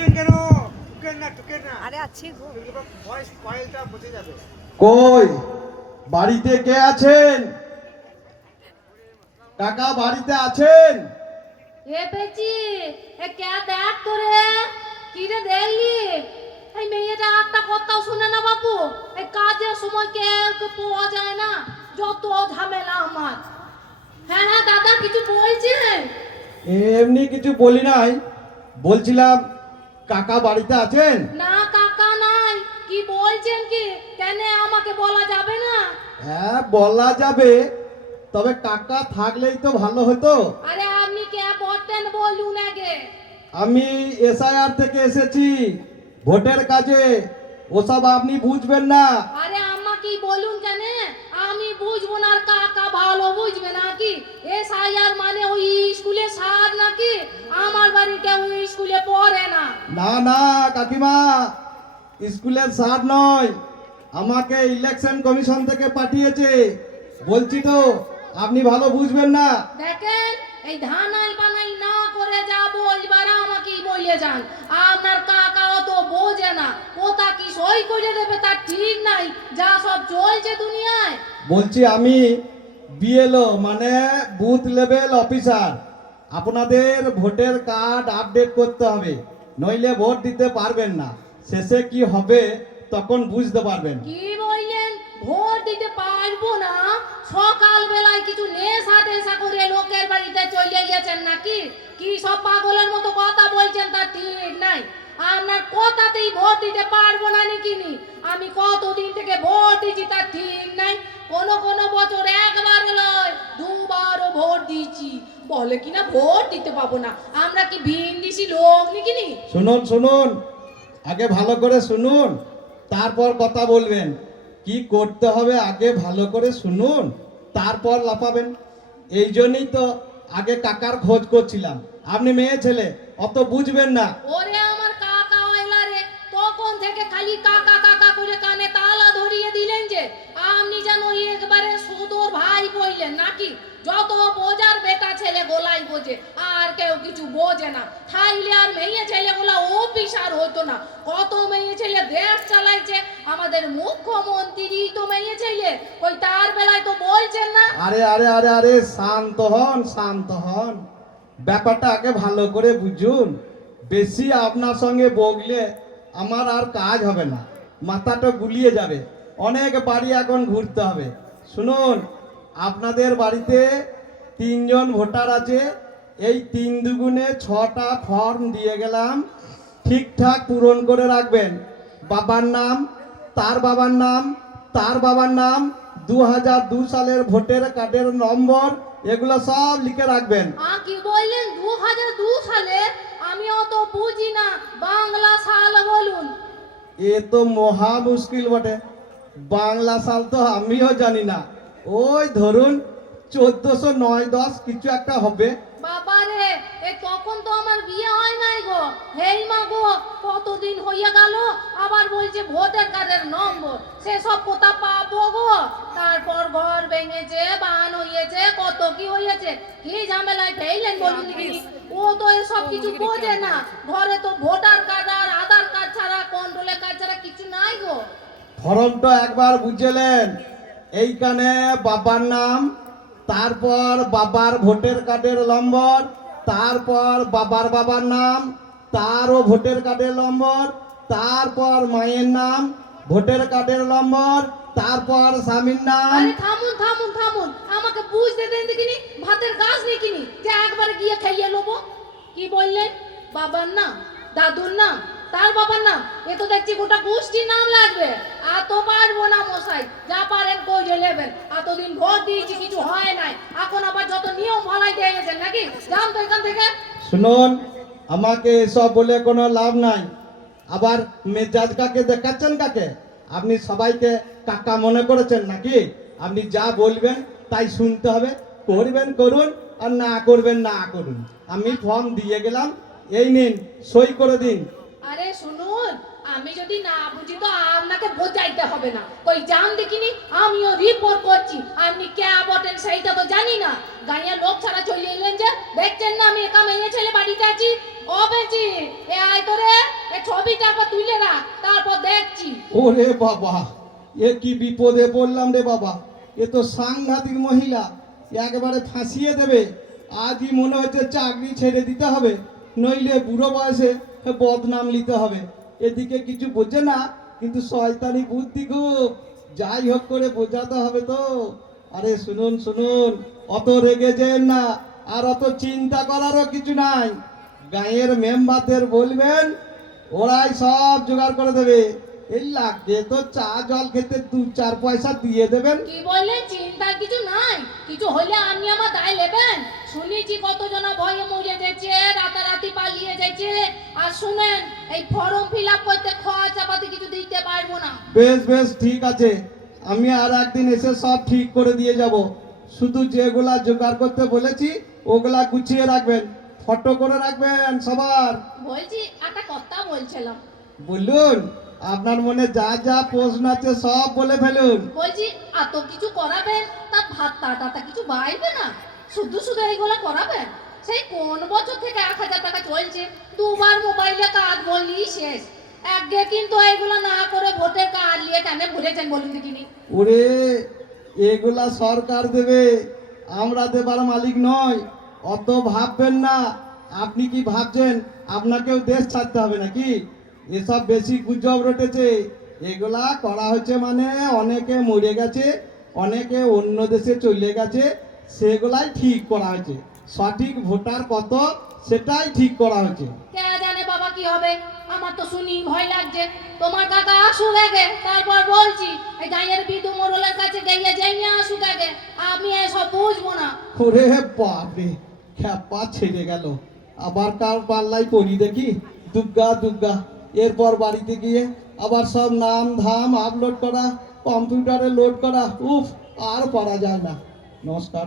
Token কেন? Token না। আরে আছি গো। ভয়েস কয়েলটা বসে যাবে। কই বাড়িতে কে আছেন? কাকা বাড়িতে আছেন? এ পেছি এ কে দেখ তোরে কি রে দেখলি এই মেয়েটা একটা কথাও শুনে না বাপু এই কাজের সময় কেউ পাওয়া যায় না যত ঝামেলা আমার হ্যাঁ হ্যাঁ দাদা কিছু বলছেন এমনি কিছু বলি নাই, বলছিলাম কাকা বাড়িতে আছেন? না কাকা নাই কি বলছেন কি কেন আমাকে বলা যাবে না হ্যাঁ বলা যাবে, তবে কাকা থাকলেই তো ভালো হতো। আরে আপনি কে বলতেন বলুন আগে আমি এসআইআর থেকে এসেছি ভোটের কাজে, ওসব আপনি বুঝবেন না। আরে আম্মা কি বলুন কেন আমি বুঝবো না আর কাকা ভালো বুঝবে নাকি এসআইআর মানে ওই স্কুলে সার নাকি আমার বাড়ি কেউ স্কুলে পড়ে না না না কাকিমা, স্কুলের স্যার নয়, আমাকে ইলেকশন কমিশন থেকে পাঠিয়েছে। বলছি তো আপনি ভালো বুঝবেন না। দেখেন এই ধানাই বানাই না করে যা বলবার আমাকেই বলে যান আপনার কাকাও তো বোঝে না কোথা কি সই করে দেবে তার ঠিক নাই যা সব চলছে দুনিয়ায় বলছি আমি বিএলও মানে বুথ লেভেল অফিসার, আপনাদের ভোটের কার্ড আপডেট করতে হবে, নইলে ভোট দিতে পারবেন না। শেষে কি হবে তখন বুঝতে পারবেন। কি বললেন ভোট দিতে পারবো না সকাল বেলায় কিছু নেশা টেশা করে লোকের বাড়িতে চলে গেছেন নাকি কি সব পাগলের মতো কথা বলছেন তার ঠিক নাই আপনার কথাতেই ভোট দিতে পারবো না নাকি আমি কতদিন থেকে ভোট দিচ্ছি তার ঠিক নাই কোনো বছর একবার লয় দুবারও ভোট দিয়েছি বলে কিনা ভোট দিতে পাবো না আমরা কি ভিনদেশি লোক নাকি শুনুন শুনুন, আগে ভালো করে শুনুন, তারপর কথা বলবেন। কি করতে হবে আগে ভালো করে শুনুন, তারপর লাফাবেন। এই জন্যই তো আগে কাকার খোঁজ করছিলাম। আপনি মেয়ে ছেলে, অত বুঝবেন না। ওরে আমার কাকা ওইলা রে তখন থেকে খালি কাকা কাকা করে কানে তালা ধরিয়ে দিলেন যে আপনি যেন একবারে সুদূর ভাই বললেন নাকি যত বোঝার বেটা ছেলে গোলাই বোঝে আর কেউ কিছু বোঝে না থাইলে আর মেয়ে ছেলেগুলো অফিসার হতো না কত মেয়ে ছেলে দেশ চালাইছে আমাদের মুখ্যমন্ত্রী তো মেয়ে ছেলে ওই তার বেলায় তো বলছেন না আরে আরে আরে আরে শান্ত হন শান্ত হন, ব্যাপারটা আগে ভালো করে বুঝুন। বেশি আপনার সঙ্গে বগলে আমার আর কাজ হবে না, মাথাটা গুলিয়ে যাবে। অনেক বাড়ি এখন ঘুরতে হবে। শুনুন, আপনাদের বাড়িতে 3 জন ভোটার আছে, এই 3 দুগুণে 6টা ফর্ম দিয়ে গেলাম, ঠিকঠাক পূরণ করে রাখবেন। বাবার নাম, তার বাবার নাম, তার বাবার নাম, 2002 সালের ভোটের কার্ডের নম্বর, এগুলো সব লিখে রাখবেন। কি বললেন 2002 সালে আমি অত বুঝি না বাংলা সাল বলুন এ তো মহা মুশকিল বটে, বাংলা সাল তো আমিও জানি না। ওই ধরুন 1409-10 কিছু একটা হবে। বাবা রে এ তখন তো আমার বিয়ে হয় নাই গো হেই মা গো কতদিন হইয়া গেল আবার বলছে ভোটার কার্ডের নম্বর সে সব কোথা পাবো গো তারপর ঘর ভেঙেছে বান হইয়েছে কত কি হইয়েছে কি ঝামেলায় ফেললেন বলুন দেখি ও তো এসব কিছু বোঝে না ঘরে তো ভোটার কার্ড আর আধার কার্ড ছাড়া কন্ট্রোলের কার্ড ছাড়া কিছু নাই গো ফর্মটা একবার বুঝলেন, এইখানে বাবার নাম, তারপর বাবার ভোটার কার্ডের নম্বর, তারপর বাবার বাবার নাম, তারও ভোটার কার্ডের নম্বর, তারপর মায়ের নাম, ভোটার কার্ডের নম্বর, তারপর স্বামীর নাম। আরে থামুন থামুন থামুন আমাকে বুঝতে দেন দেখিনি ভাতের গাছ নেকিনি যে একবার গিয়ে খাইয়ে নেবো কি বললেন বাবার নাম দাদুর নাম তার বাবার নাম এ তো দেখছি গোটা গোষ্ঠীর নাম লাগবে আর তো পারবো না মশাই যা পারেন করে নেবেন এতদিন ভোট দিয়েছি কিছু হয় নাই এখন আবার যত নিয়ম ভালাই দিয়ে গেছেন নাকি যান তো এখান থেকে শুনুন, আমাকে এসব বলে কোনো লাভ নাই। আবার মেজাজ কাকে দেখাচ্ছেন কাকে? আপনি সবাইকে কাকা মনে করেছেন নাকি? আপনি যা বলবেন তাই শুনতে হবে, করবেন করুন আর না করবেন না করুন। আমি ফর্ম দিয়ে গেলাম, এই নিন সই করে দিন। আরে শুনুন আমি যদি না বুঝি তো আপনাকে বোঝাইতে হবে না। কই জান দেখিনি, আমিও রিপোর্ট করছি। আপনি কে বটেন সেইটা তো জানি না। গাঁয়ের লোক ছাড়া চলে এলেন যে, দেখছেন না আমি একা মেয়ে ছেলে বাড়িতে আছি। ও বেঞ্চি, এ আয় তো রে, এ ছবিটা একবার তুলে রাখ, তারপর দেখছি। ওরে বাবা, এ কি বিপদে পড়লাম রে বাবা। এ তো সাংঘাতিক মহিলা, একবারে ফাঁসিয়ে দেবে। আজই মনে হচ্ছে চাকরি ছেড়ে দিতে হবে, নইলে বুড়ো বয়সে বদনাম নিতে হবে। এদিকে কিছু বোঝে না, কিন্তু শয়তানি বুদ্ধি খুব। যাই হোক করে বোঝাতে হবে তো। আরে শুনুন শুনুন, অত রেগে যেন না, আর অত চিন্তা করারও কিছু নাই। গাঁয়ের মেম্বারদের বলবেন, ওরাই সব জোগাড় করে দেবে। এই লাগে তো চা জল খেতে 2-4 পয়সা দিয়ে দেবেন। কি বললেন? চিন্তার কিছু নাই, কিছু হলে আপনি আমার দায় নেবেন। শুনেছি কতজন ভয়ে মরে যাচ্ছে, রাতারাতি পালিয়ে যাচ্ছে। আর শুনেন, এই ফর্ম ফিল আপ করতে খরচা পাতি কিছু দিতে পারবো না। বেশ বেশ ঠিক আছে, আমি আর একদিন এসে সব ঠিক করে দিয়ে যাব। শুধু যেগুলা জোগাড় করতে বলেছি ওগুলা গুছিয়ে রাখবেন, ফটো করে রাখবেন সবার। বলছি একটা কথা বলছিলাম। বলুন, আপনার মনে যা যা প্রশ্ন আছে সব বলে ফেলুন। বলছি এত কিছু করাবেন, তা ভাত টাটা কিছু বাইবে না? শুধু শুধু এইগুলো করাবেন? সেই কোন বছর থেকে 1000 টাকা চলছে, দুবার মোবাইলে কার্ড বললি শেষ। একগে কিন্তু এইগুলো না করে ভোটের কার্ড নিয়ে কেন ভুলেছেন বলুন দেখিনি? ওরে, এগুলা সরকার দেবে, আমরা দেবার মালিক নয়। অত ভাববেন না। আপনি কি ভাবছেন আপনাকেও দেশ ছাড়তে হবে নাকি? এসব বেশি গুজব রটেছে। এগুলা করা হচ্ছে মানে অনেকে মরে গেছে, অনেকে অন্য দেশে চলে গেছে, সেগুলাই ঠিক করা হয়েছে। সঠিক ভোটার কত সেটাই ঠিক করা হয়েছে। কে জানে বাবা কি হবে, আমার তো শুনি ভয় লাগছে। তোমার কাকা আসুক আগে, তারপর বলছি। এই গাঁয়ের বিধু মোড়লের কাছে গিয়ে যাইয়ে আসুক আগে, আমি এসব বুঝবো না। ওরে বাপরে, খেপা ছেড়ে গেল। আবার কার পাল্লাই পড়ি দেখি, দুগ্গা দুগ্গা। এরপর বাড়িতে গিয়ে আবার সব নাম ধাম আপলোড করা, কম্পিউটারে লোড করা। উফ, আর পারা যায় না। নমস্কার।